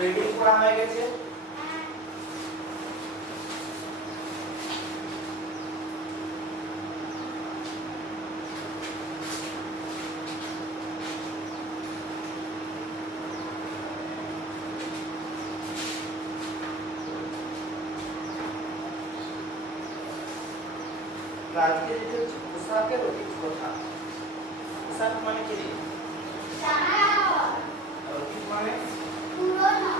Reading পড়া হয়ে গেছে। আজকে যেটা হচ্ছে পোশাকের অভিজ্ঞতা। পোশাক মানে কি? অতীত মানে পুরনো।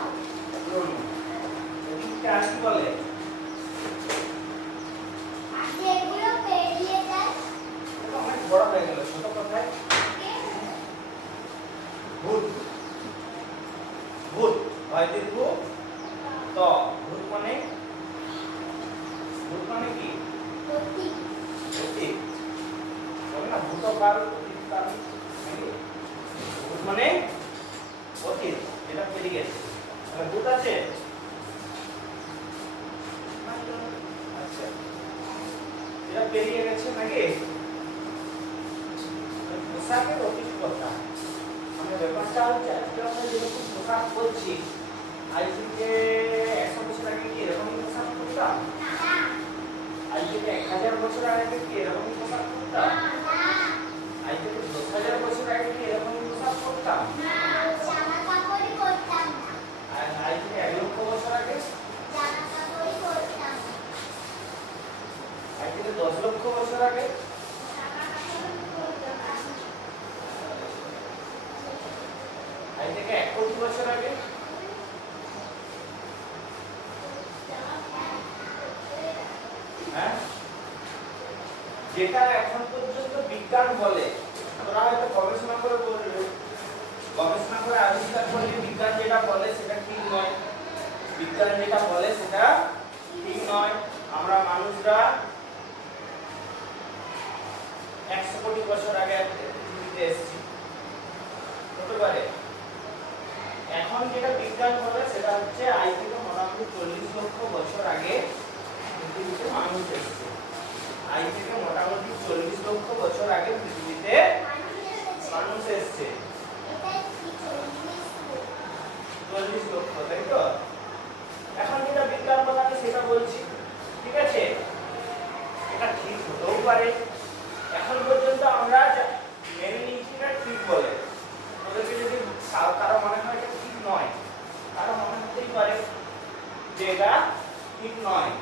অতীতকে আর কি বলে? যেগুলো পেরিয়ে যায়। এটা অনেক বড় হয়ে গেল, ছোট কথায় ভূত। ভূত হয় দীর্ঘ ত। ভূত মানে কি? অতীত। অতীত বলে না ভূতকাল অতীতকাল নাকি? ভূত মানে অতীত, এটা পেরিয়ে গেছে। তাহলে ভূত আছে? আচ্ছা, এটা পেরিয়ে গেছে নাকি? পোশাকের অভিজ্ঞতা মানে ব্যাপারটা হচ্ছে আজকে আমরা যেরকম পোশাক পরছি, আজ থেকে 100 বছর আগে কি এরকম পোশাক পরতাম? আজ থেকে 1000 বছর আগে কি এরকম পোশাক পরতাম? আজ থেকে 10,000 বছর আগে কি এরকম পোশাক পরতাম? জামা কাপড়ই পরতাম না। আর আজ থেকে 1 লক্ষ বছর আগে জামা কাপড়ই পরতাম না। আজ থেকে 10 লক্ষ বছর আগে জামা কাপড়ই পরতাম না। আজ থেকে 1 কোটি বছর আগে যেটা এখন পর্যন্ত বিজ্ঞান বলে, তোরা হয়তো গবেষণা করে বলবে, গবেষণা করে আবিষ্কার করলে বিজ্ঞান যেটা বলে সেটা ঠিক নয়। বিজ্ঞান যেটা বলে সেটা ঠিক নয়। আমরা মানুষরা 100 কোটি বছর আগে পৃথিবীতে এসেছি, হতে পারে। এখন যেটা বিজ্ঞান বলে সেটা হচ্ছে আজ থেকে মোটামুটি 40 লক্ষ বছর আগে পৃথিবীতে মানুষ এসেছে। আজ থেকে মোটামুটি 40 লক্ষ বছর আগে পৃথিবীতে মানুষ এসেছে। 40 লক্ষ, তাই তো? এখন যেটা বিজ্ঞান বলে আমি সেটা বলছি, ঠিক আছে? এটা ঠিক হতেও পারে। এখন পর্যন্ত আমরা মেনে নিয়েছি এটা ঠিক বলে। ওদেরকে যদি কারো মনে হয় এটা ঠিক নয়, কারো মনে হতেই পারে যে এটা ঠিক নয়।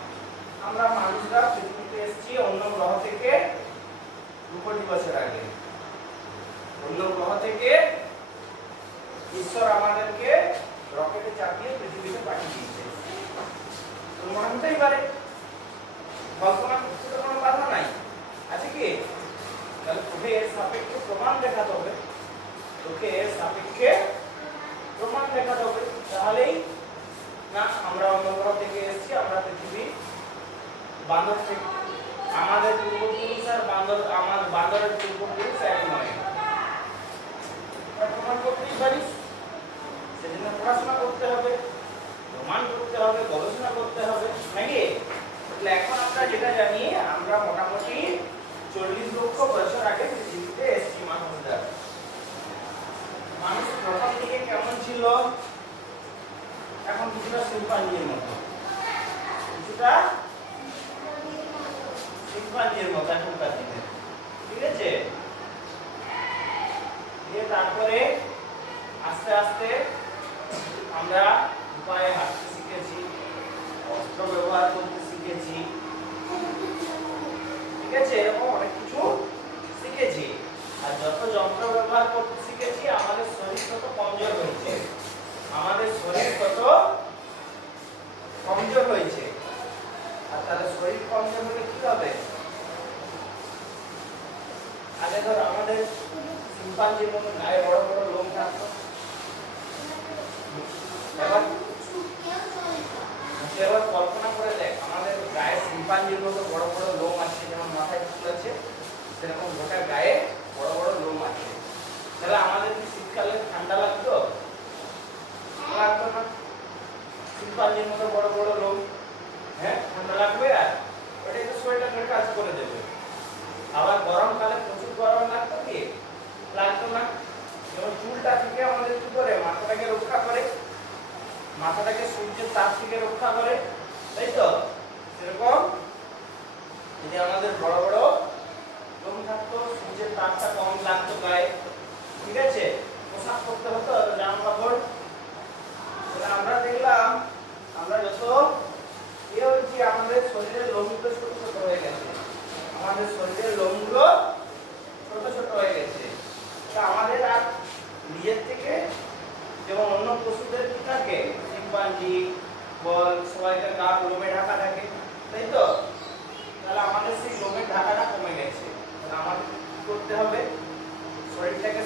আমরা মানুষরা পৃথিবীতে এসেছি অন্য গ্রহ থেকে 2 কোটি বছর আগে। অন্য গ্রহ থেকে ঈশ্বর আমাদেরকে রকেটে চাপিয়ে পৃথিবীতে পাঠিয়ে দিয়েছে। মনে হতেই পারে, কল্পনা করতে তো কোনো বাধা নাই, আছে কি? তাহলে তোকে এর সাপেক্ষে প্রমাণ দেখাতে হবে, তোকে এর সাপেক্ষে প্রমাণ দেখাতে হবে। তাহলেই না আমরা অন্য গ্রহ থেকে এসেছি, আমরা পৃথিবী বান্দর থেকে, আমাদের পূর্বপুরুষ আর বান্দরের পূর্বপুরুষ এক নয়। প্রমাণ করতেই পারিস, সেজন্য পড়াশোনা করতে হবে, প্রমাণ করতে হবে, গবেষণা করতে হবে নাকি? তাহলে এখন আমরা যেটা জানি, আমরা মোটামুটি 40 লক্ষ বছর আগে পৃথিবীতে এসেছি মানুষরা। মানুষ প্রথম দিকে কেমন ছিল? এখন কিছুটা শিম্পাঞ্জির মতো, কিছুটা শিম্পাঞ্জির মতো এখনকার দিনে, ঠিক আছে? তারপরে আস্তে আস্তে আমরা উপায়ে হাঁটতে শিখেছি, অস্ত্র ব্যবহার করতে শিখেছি, ঠিক আছে? এরকম অনেক কিছু শিখেছি। আর যত যন্ত্র ব্যবহার করতে শিখেছি, আমাদের শরীর তত কমজোর হয়েছে। আমাদের শরীর তত কমজোর হয়েছে। আর তাহলে শরীর কমজোর হলে কি হবে? আগে ধর আমাদের শিম্পাঞ্জির মতো গায়ে বড় বড় লোম থাকতো, এবার কল্পনা করে দেখ, আমাদের গায়ে শিম্পাঞ্জির মতো বড় বড় লোম আছে, যেমন মাথায় চুল আছে সেরকম গোটা গায়ে বড় বড় লোম আছে। তাহলে আমাদের কি শীতকালে ঠান্ডা লাগতো? লাগতো না। শিম্পাঞ্জির মতো বড় বড় লোম, হ্যাঁ ঠান্ডা লাগবে? আর ওটাই তো সোয়েটারের কাজ করে দেবে। আবার গরমকালে প্রচুর গরম লাগতো কি? লাগতো না। যেমন চুলটা থেকে আমাদের কি করে মাথাটাকে রক্ষা করে, মাথাটাকে সূর্যের তাপ থেকে রক্ষা করে, তাই তো? সেরকম যদি আমাদের বড় বড় লোম থাকতো, সূর্যের তাপটা কম লাগতো গায়ে, ঠিক আছে, পোশাক পরতে হতো, জামা কাপড়। আমরা দেখলাম আমরা যত হচ্ছে আমাদের শরীরের লোমগুলো ছোট ছোট হয়ে গেছে, আমাদের শরীরের লোমগুলো ছোট ছোট হয়ে গেছে। তা আমাদের আর নিজের থেকে যেমন অন্য পশুদের কি থাকে, চিম্পাঞ্জি বল, সবাইকার গা লোমে ঢাকা থাকে, তাই তো? তাহলে আমাদের সেই লোমের ঢাকাটা কমে গেছে। আমাদের কি করতে হবে? শরীরটাকে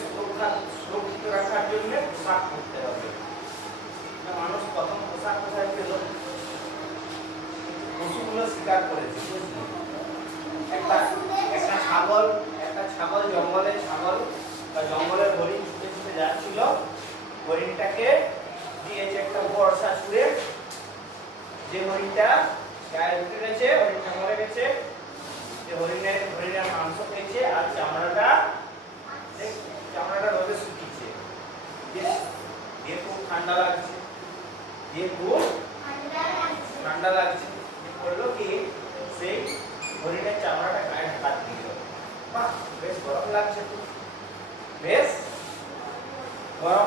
সুরক্ষিত রাখার জন্য পোশাক পরতে হবে। মানুষ প্রথম পোশাক কোথায় পেল? পশুগুলো শিকার করেছে। একটা ছাগল জঙ্গলের হরিণ ছুটে ছুটে যাচ্ছিল, হরিণটাকে দিয়েছে একটা বর্ষা ছুঁড়ে, যে হরিণটা গায়ে উঠে গেছে, হরিণটা মরে গেছে, যে হরিণের মাংস খেয়েছে আর চামড়াটা রোদে শুকিয়েছে, দিয়ে খুব ঠান্ডা লাগছে, করলো কি সেই হরিণের চামড়াটা গায়ে ঢাকা দিল। বাহ, বেশ গরম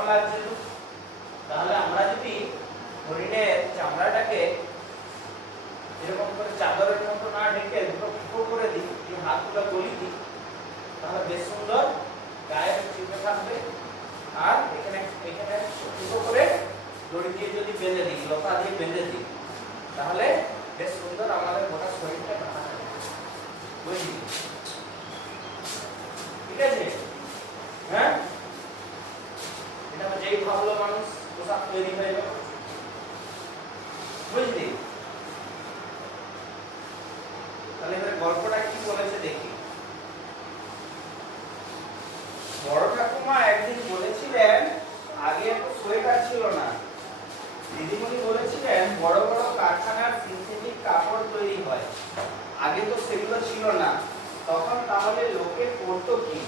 লাগছে তো, তাহলে আমরা যদি হরিণের চামড়াটাকে এরকম করে চাদরের মতো না ঢেকে দুটো ফুটো করে দিই, হাতগুলো গলি দিই, তাহলে বেশ সুন্দর গায়ে চিপে থাকবে। আর এখানে ফুটো করে দড়ি দিয়ে যদি বেঁধে দিই, লতা দিয়ে বেঁধে দিই, তাহলে বেশ সুন্দর আমাদের গোটা শরীরটা ঢাকা থাকবে। বুঝলি? ঠিক আছে? হ্যাঁ, এটা যেই ভাবলো মানুষ, পোশাক তৈরি হয়ে গেল। বুঝলি? তাহলে এবারে গল্পটা কি বলেছে দেখি। বড় ঠাকুমা একদিন বলেছিলেন, আগে এত সোয়েটার ছিল না, দিদিমণি বলেছিলেন বড় বড় কারখানার সিনথেটিক কাপড় তৈরি হয়, আগে তো সেগুলো ছিল না, তখন তাহলে লোকে পরতো কি?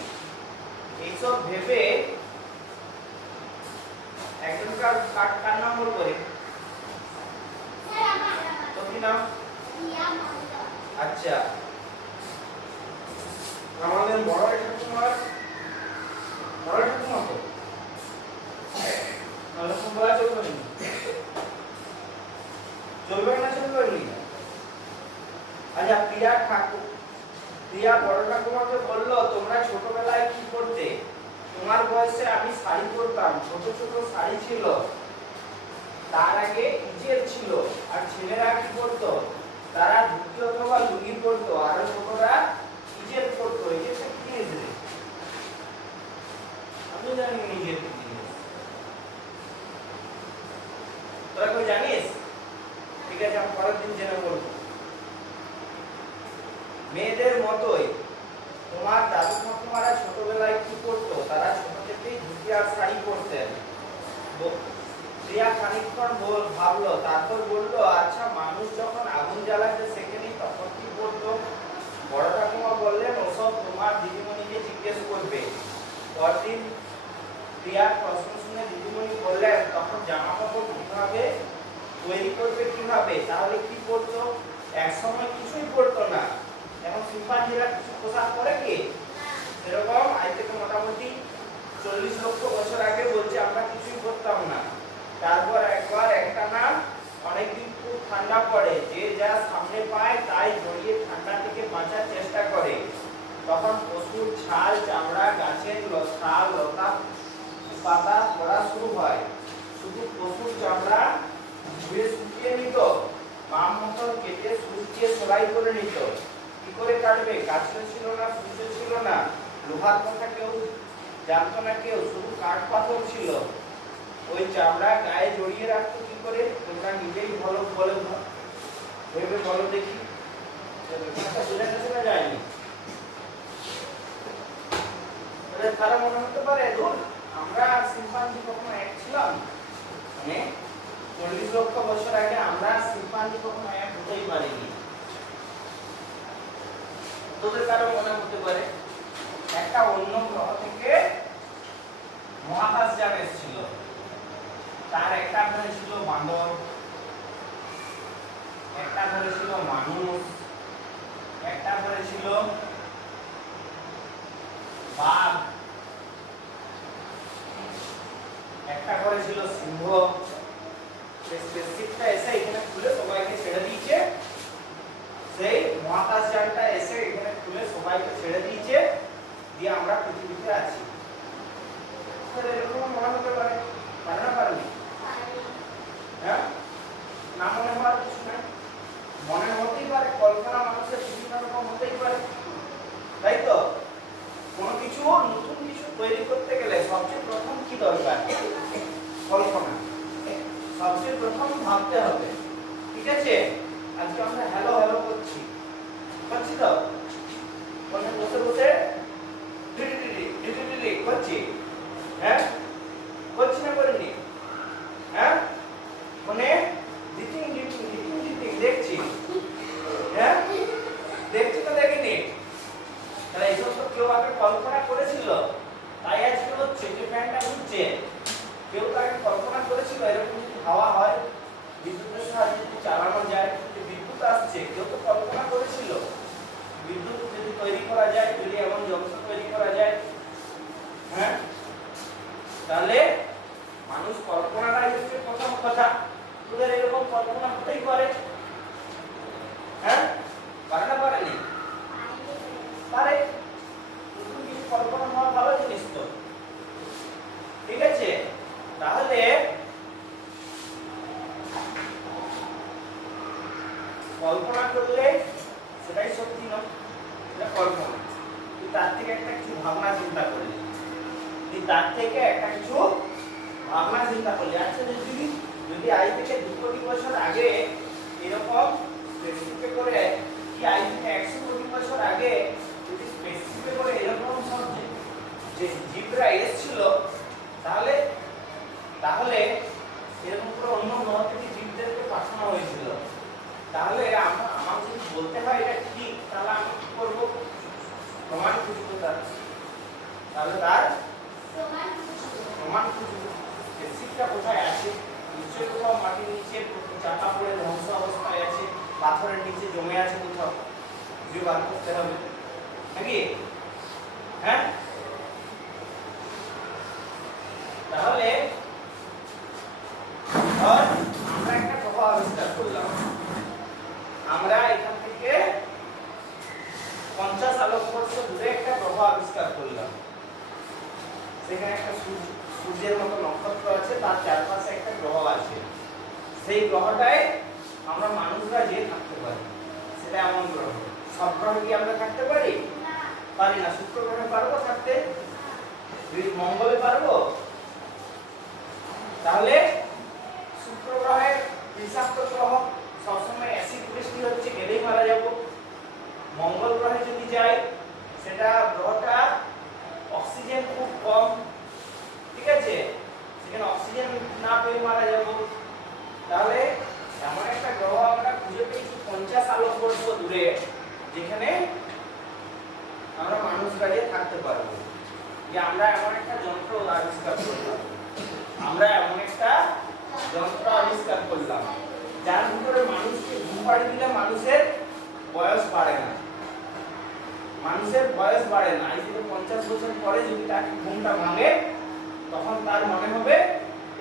এইসব ভেবে একজনকার কার নাম বলবো রে? তো কি নাম? আচ্ছা, আমাদের বড় ঠাকুমা তো এরকম বলা চলবে না, আচ্ছা, প্রিয়া বড় ঠাকুমাকে বললো, তোমরা ছোটবেলায় কি করতে? তোমার বয়সে আমি শাড়ি পরতাম, ছোট ছোট শাড়ি ছিল, তার আগে ইজের ছিল, আর ছেলেরা কি করতো? তারা ধুতি অথবা লুঙ্গি পরতো, আর ছোটরা ইজের পরতো। ইজেরটা কি জিনিস রে? আমি জানি ইজের কি জিনিস, তোরা কেউ জানিস? ঠিক আছে, আমি পরের দিন জেনে বলবো। মেয়েদের মতোই তোমার দাদু ঠাকুমারা ছোটবেলায় কি করতো? তারা ছোট থেকেই ধুতি আর শাড়ি পরতেন। প্রিয়া খানিকক্ষণ ভাবলো, তারপর বলল, আচ্ছা, মানুষ যখন আগুন জ্বালাতে শেখেনি তখন কি করতো? বড় ঠাকুমা বললেন, ওসব তোমার দিদিমণিকে জিজ্ঞেস করবে। পরদিন প্রিয়ার প্রশ্ন শুনে দিদিমণি বললেন, তখন জামা কাপড় কিভাবে তৈরি করবে, কিভাবে? তাহলে কি করতো? এক সময় কিছুই করতো না, এখন শিম্পাঞ্জিরা কিছু পোশাক পরে কি? এরকম আজ থেকে মোটামুটি 40 লক্ষ বছর আগে বলছে আমরা কিছুই করতাম না। তারপর একবার একটা না অনেকদিন খুব ঠান্ডা পড়ে, যে যা সামনে পায় তাই জড়িয়ে ঠান্ডা থেকে বাঁচার চেষ্টা করে। তখন পশুর ছাল, চামড়া, গাছের ছাল, লতা পাতা পড়া শুরু হয়। শুধু পশুর চামড়া ধুয়ে শুকিয়ে নিত, বাম মতন কেটে সুচ দিয়ে সেলাই করে নিত। কি করে কাটবে? কাছে ছিল না, সুচ ছিল না, লোহার কথা কেউ জানতো না, কেউ, শুধু কাঠ পাথর ছিল। ওই চামড়া গায়ে জড়িয়ে রাখতো কি করে? তোমরা নিজেই বলো, ভেবে বলো দেখি। যায়নি, তারা মনে হতে পারে ধর আমরা শিম্পাঞ্জি কখনো এক ছিলাম, মানে 40 লক্ষ বছর আগে আমরা শিম্পাঞ্জি কখনো এক হতেই পারিনি। তোদের কারো মনে হতে পারে একটা অন্য গ্রহ থেকে মহাকাশযান এসেছিল, তার একটা ঘরে ছিল বাঁদর, একটা ঘরে ছিল মানুষ, একটা ঘরে ছিল বাঘ, একটা ঘরে ছিল সিংহ। স্পেসশিপটা এসে এখানে খুলে সবাইকে ছেড়ে দিয়েছে, সেই মহাকাশযানটা এসে এখানে খুলে সবাইকে ছেড়ে দিয়েছে, দিয়ে আমরা পৃথিবীতে আছি। এরকম মনে হতে পারে, পারে না পারেনি? হ্যাঁ, না মনে হওয়ার কিছু নাই, মনে হতেই পারে, কল্পনা মানুষের বিভিন্ন রকম হতেই পারে, তাই তো? কোনো কিছু নতুন কিছু তৈরি করতে গেলে সবচেয়ে প্রথম কি দরকার? কল্পনা। সবচেয়ে প্রথম ভাবতে হবে, ঠিক আছে? আজকে আমরা হ্যালো হ্যালো করছি, করছি তো? ফোনে বসে বসে ডিডি করছি, হ্যাঁ? করছি না করিনি? হ্যাঁ, ফোনে ডিটিং দেখছি, হ্যাঁ, দেখছি তো দেখিনি? তাহলে এইসব তো কেউ আগে কল্পনা করেছিল, তাই আজকে হচ্ছে যে ফ্যানটা ঘুরছে। কেউ তো আগে কল্পনা করেছিল এরকম যদি হাওয়া হয়, বিদ্যুতের সাহায্যে যদি চালানো যায়, যে বিদ্যুৎ আসছে, কেউ তো কল্পনা করেছিল বিদ্যুৎ যদি তৈরি করা যায়, যদি এমন যন্ত্র তৈরি করা যায়, হ্যাঁ? তাহলে মানুষ কল্পনাটাই হচ্ছে প্রথম কথা। তোদের এরকম কল্পনা হতেই পারে, হ্যাঁ? পারে না পারেনি? পারে। নতুন কিছু কল্পনা হওয়া ভালো জিনিস তো, ঠিক আছে? তাহলে কল্পনা করলে সেটাই সত্যি নয়, সেটা কল্পনা। তুই তার থেকে একটা কিছু ভাবনা চিন্তা করলি, তুই তার থেকে একটা কিছু ভাবনা চিন্তা করলি। আচ্ছা, যদি আজ থেকে 2 কোটি বছর আগে এরকম স্পেসশিপে করে, কি আজ থেকে 100 কোটি বছর আগে যদি স্পেসশিপে করে এরকম সব যে জীবরা এসেছিল, তাহলে তাহলে এরকম করে অন্য গ্রহ থেকে জীবদেরকে পাঠানো হয়েছিল, তাহলে আমার যদি বলতে হয় এটা ঠিক, তাহলে আমি কি করবো? প্রমাণ খুঁজবো তার। তাহলে তার প্রমাণ খুঁজবো। স্পেসশিপটা কোথায় আছে? নিশ্চয়ই কোথাও মাটির নিচে চাপা পড়ে ধ্বংস অবস্থায় আছে, পাথরের নিচে জমে আছে কোথাও, খুঁজে বার করতে হবে নাকি? হ্যাঁ, তাহলে আমরা একটা গ্রহ আবিষ্কার করলাম, আমরা এখান থেকে 50 আলোকবর্ষ দূরে একটা গ্রহ আবিষ্কার করলাম। সেখানে একটা সূর্যের মতো নক্ষত্র আছে, তার চারপাশে একটা গ্রহ আছে। সেই গ্রহটায় আমরা মানুষরা যে থাকতে পারি, সেটা এমন গ্রহ। সব গ্রহে কি আমরা থাকতে পারি? পারি না। শুক্র গ্রহে পারবো থাকতে? মঙ্গলে পারবো? তাহলে শুক্র গ্রহের বিষাক্ত গ্রহ, সবসময় অ্যাসিড বৃষ্টি হচ্ছে, গেলেই মারা যাব। মঙ্গল গ্রহে যদি যাই, সেটা গ্রহটা অক্সিজেন খুব কম, ঠিক আছে? সেখানে অক্সিজেন না পেয়ে মারা যাব। তাহলে এমন একটা গ্রহ আমরা খুঁজে পেয়েছি 50 আলোকবর্ষ দূরে, যেখানে আমরা মানুষরা যে থাকতে পারবো। যে আমরা এমন একটা যন্ত্র আবিষ্কার করলাম, আমরা এমন একটা যন্ত্র আবিষ্কার করলাম যার ভিতরে মানুষকে ঘুম পাড়িয়ে দিলে মানুষের বয়স বাড়ে না। মানুষের বয়স বাড়ে না। এই থেকে 50 বছর পরে যদি তাকে ঘুমটা ভাঙে, তখন তার মনে হবে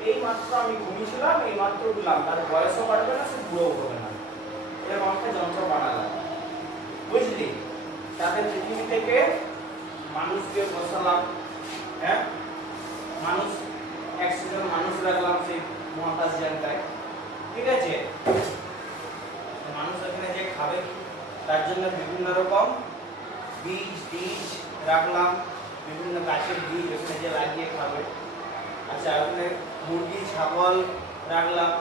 এই মাত্র আমি ঘুমিয়েছিলাম, এই মাত্র উঠলাম, তার বয়সও বাড়বে না, সে বুড়ো হবে না। এরকম একটা যন্ত্র বানালাম, বুঝলি? তাতে পৃথিবী থেকে মানুষকে বসালাম, হ্যাঁ, মানুষ 100 জন মানুষ রাখলাম সেই মহাকাশযানটায়, ঠিক আছে? মানুষ এখানে যে খাবে, তার জন্য বিভিন্ন রকম বীজ রাখলাম, বিভিন্ন গাছের বীজ ওখানে যে লাগিয়ে খাবে। আচ্ছা, ওখানে মুরগি ছাগল রাখলাম,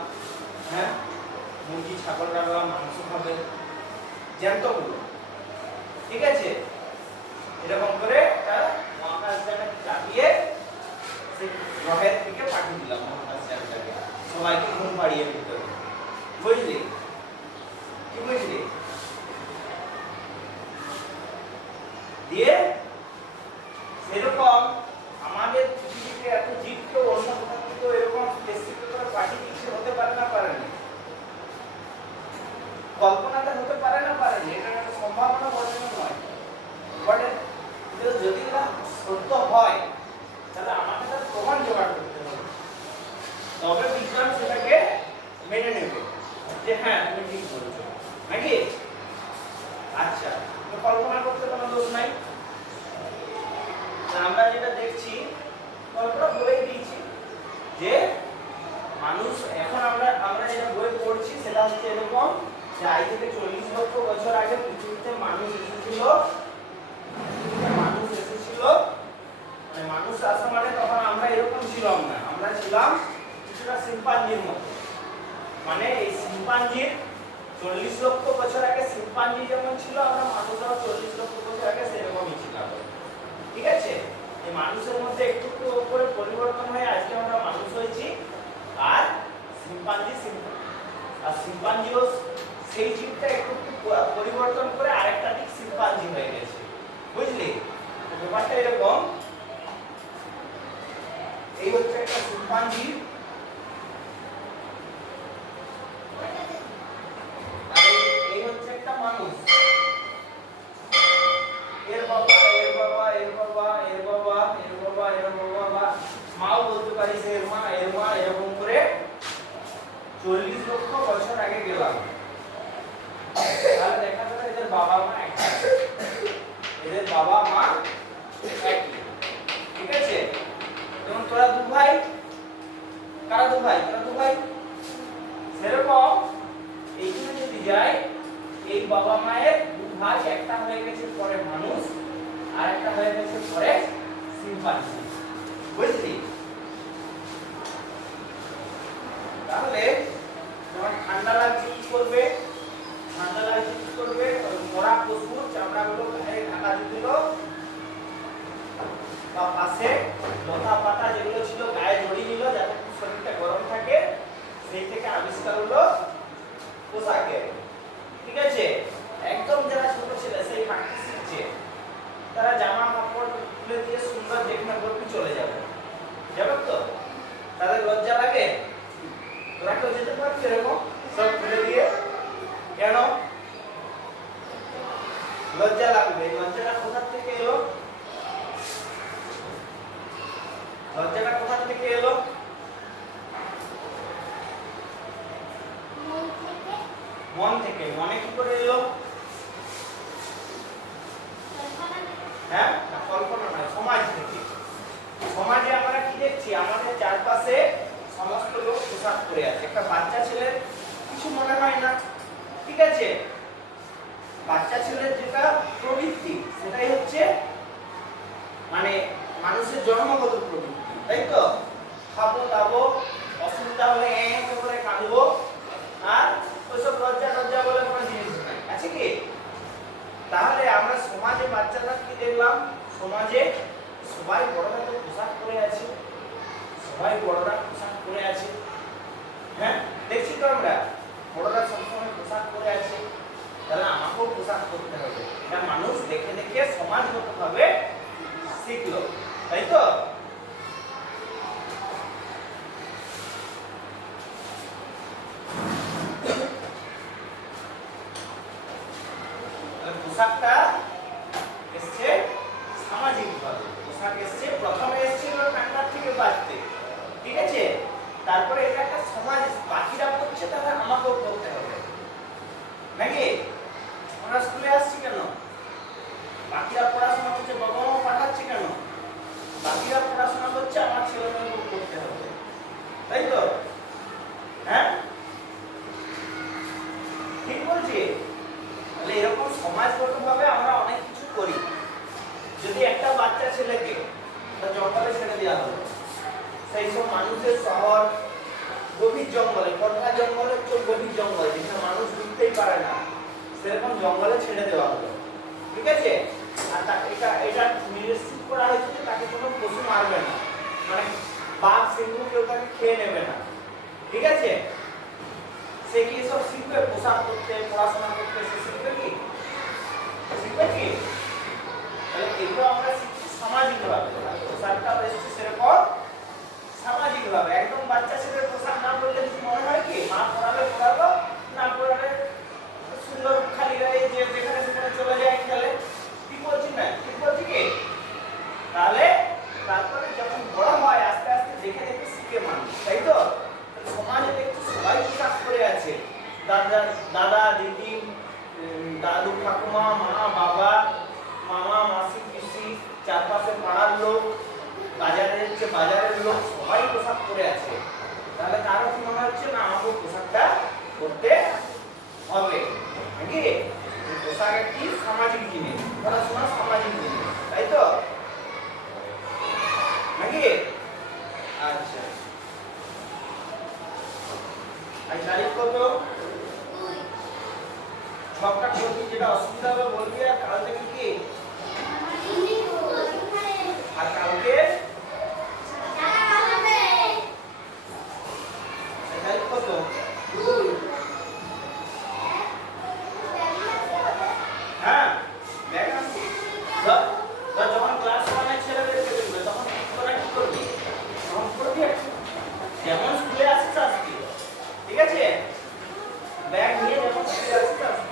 হ্যাঁ, মুরগি ছাগল রাখলাম, মাংস খাবে জ্যান্তগুলো, ঠিক আছে? এরকম করে একটা মহাকাশযানে চাপিয়ে সেই গ্রহের দিকে পাঠিয়ে দিলাম মহাকাশযানটাকে, সবাইকে ঘুম পাড়িয়ে দিতে হবে, বুঝলি? কি বুঝলি? দিয়ে সেরকম আমাদের পৃথিবীতে এত জীব কেউ অন্য কোথাও থেকে এরকম স্পেসিফিক করে কল্পনাতে হতে পারে না, পারেনি, এটা একটা সম্ভাবনা বসানো নয়, বাট যদি এটা সত্য হয় তাহলে আমাকে তার প্রমাণ জোগাড় করতে হবে, তবে বিজ্ঞান সেটাকে মেনে নেবে যে হ্যাঁ তুমি ঠিক বলছো নাকি। আচ্ছা, কল্পনা করতে কোনো দোষ নাই। আমরা যেটা দেখছি কল্পনা বলেই দিয়েছি যে মানুষ এখন আমরা যেটা বই পড়ছি সেটা হচ্ছে এরকম যে আজ থেকে 40 লক্ষ বছর আগে পৃথিবীতে মানুষ এসেছিল, মানে মানুষ আসা মানে তখন আমরা এরকম ছিলাম না, আমরা ছিলাম কিছুটা শিম্পাঞ্জির মতো। মানে এই শিম্পাঞ্জির 40 লক্ষ বছর আগে শিম্পাঞ্জি যেমন ছিল, আমরা মানুষরাও 40 লক্ষ বছর আগে সেরকমই ছিলাম, ঠিক আছে। এই মানুষের মধ্যে একটু একটু উপরে পরিবর্তন হয়ে আজকে আমরা মানুষ হয়েছি, আর শিম্পাঞ্জিও সেই জীবটা একটু একটু পরিবর্তন করে আরেকটা দিক শিম্পাঞ্জি হয়ে গেছে, বুঝলি। ব্যাপারটা এরকম, এই হচ্ছে একটা শিম্পাঞ্জি, আর এই হচ্ছে একটা মানুষ। এর বাবা এর বাবা এর বাবা এর বাবা এর বাবা এর বাবা, বা মাও বলতে পারিস এর মা এরকম করে 40 লক্ষ বছর আগে গেলাম। তাহলে দেখা যাবে এদের বাবা মা একই, এদের বাবা মা একই, ঠিক আছে। যেমন তোরা দু ভাই, কারা দু ভাই, তোরা দু ভাই, সেরকম এইখানে যদি যাই এই বাবা মায়ের দু ভাই, একটা হয়ে গেছে পরে মানুষ আর একটা হয়ে গেছে পরে শিম্পাঞ্জি, বুঝলি। তাহলে যখন ঠান্ডা লাগছে কি করবে, ঠান্ডা লাগছে কি করবে, মরা পশুর চামড়াগুলো গায়ে ঢাকা দিল, বা পাশে লতা পাতা যেগুলো ছিল গায়ে জড়িয়ে নিল যাতে শরীরটা গরম থাকে, সেই থেকে আবিষ্কার হলো পোশাকের, ঠিক আছে। একদম যারা ছোট ছিল সেই হাঁটতে শিখছে, তারা জামা কাপড় খুলে দিয়ে সুন্দর যেখানে বলবি চলে যাবে, যাবে তো, তাদের লজ্জা লাগে? তোরা কেউ যেতে পারছে এরকম সব খুলে দিয়ে? কেন লজ্জা লাগবে? লজ্জাটা কোথা থেকে এলো? লজ্জাটা কোথা থেকে এলো? মন থেকে। মনে কি করে এলো? হ্যাঁ, কল্পনা নয়, সমাজ থেকে। সমাজে আমরা কি দেখছি, আমাদের চারপাশে সমস্ত লোক পোশাক পরে আছে, একটা বাচ্চা ছেলের কিছু মনে হয় না, ঠিক আছে। বাচ্চা ছেলের যেটা প্রবৃত্তি সেটাই হচ্ছে মানে মানুষের জন্মগত প্রবৃত্তি, তাই তো। খাবো দাবো, অসুবিধা হলে করে কাঁদবো, আর ওইসব লজ্জা বলে কোনো জিনিস নাই, আছে কি? তাহলে আমরা সমাজে বাচ্চারা কি দেখলাম, সমাজে সবাই বড়রা তো পোশাক পরে আছে, সবাই বড়রা পোশাক পরে আছে, হ্যাঁ দেখছি তো আমরা, বড়রা সবসময় পোশাক পরে আছে, তাহলে আমাকেও পোশাক পরতে হবে। এটা মানুষ দেখে দেখে সমাজগতভাবে শিখলো, তাই তো। পোশাকটা এসছে সামাজিকভাবে, পোশাক এসছে প্রথমে এসেছিল ঠান্ডার থেকে বাঁচতে, ঠিক আছে। তারপরে এটা একটা সমাজ, বাকিরা করছে তাহলে আমাকেও করতে হবে, নাকি? আমরা স্কুলে আসছি কেন? বাকিরা পড়াশোনা করছে, বাবা মা পাঠাচ্ছে কেন? বাকিরা পড়াশোনা করছে, আমার ছেলে মেয়েকেও করতে হবে, তাই তো। হ্যাঁ ঠিক বলছি? তাহলে এরকম সমাজগতভাবে আমরা অনেক কিছু করি। যদি একটা বাচ্চা ছেলেকে জঙ্গলে ছেড়ে দেওয়া হলো, সেই সব মানুষের শহর গভীর জঙ্গলে, কটা জঙ্গলে, গভীর জঙ্গল যেখানে মানুষ ঢুকতেই পারে না, সেরকম জঙ্গলে ছেড়ে দেওয়া হলো, ঠিক আছে। আর তাকে এটা নিশ্চিত করা হয়েছে যে তাকে কোনো পশু মারবে না, মানে বাঘ সিংহ কেউ তাকে খেয়ে নেবে না, ঠিক আছে। সে কি সব শিখবে? পোশাক করতে, পড়াশোনা করতে সে শিখবে কি? শিখবে কি? তাহলে এগুলো আমরা শিখছি সামাজিকভাবে। পোশাকটা এসছে সেরকম সামাজিকভাবে। একদম বাচ্চা ছেলের পোশাক না পরলে কিছু মনে হয় কি? মা পড়াবে পড়াবো, না পড়াবে বাজারের লোক সবাই পোশাক পরে আছে, তাহলে তারও কি মনে হচ্ছে না আমাকে পোশাকটা পরতে হবে নাকি? পোশাক একটি সামাজিক জিনিস, পড়াশোনা সামাজিক জিনিস, তাই তো নাকি? আচ্ছা, আজ তারিখ কত? ছকটা করবি, যেটা অসুবিধা হবে বলবি, আর কাল থেকে কি আর কালকে তারিখ কত? হ্যাঁ, ব্যাগ আনবি। যখন ক্লাস ওয়ানের ছেলেদেরকে দেখবে তখন তোরা কি করবি? তখন করবি যেমন স্কুলে আসিস আসবি, ঠিক আছে? ব্যাগ নিয়ে যেমন স্কুলে আসিস আসবি।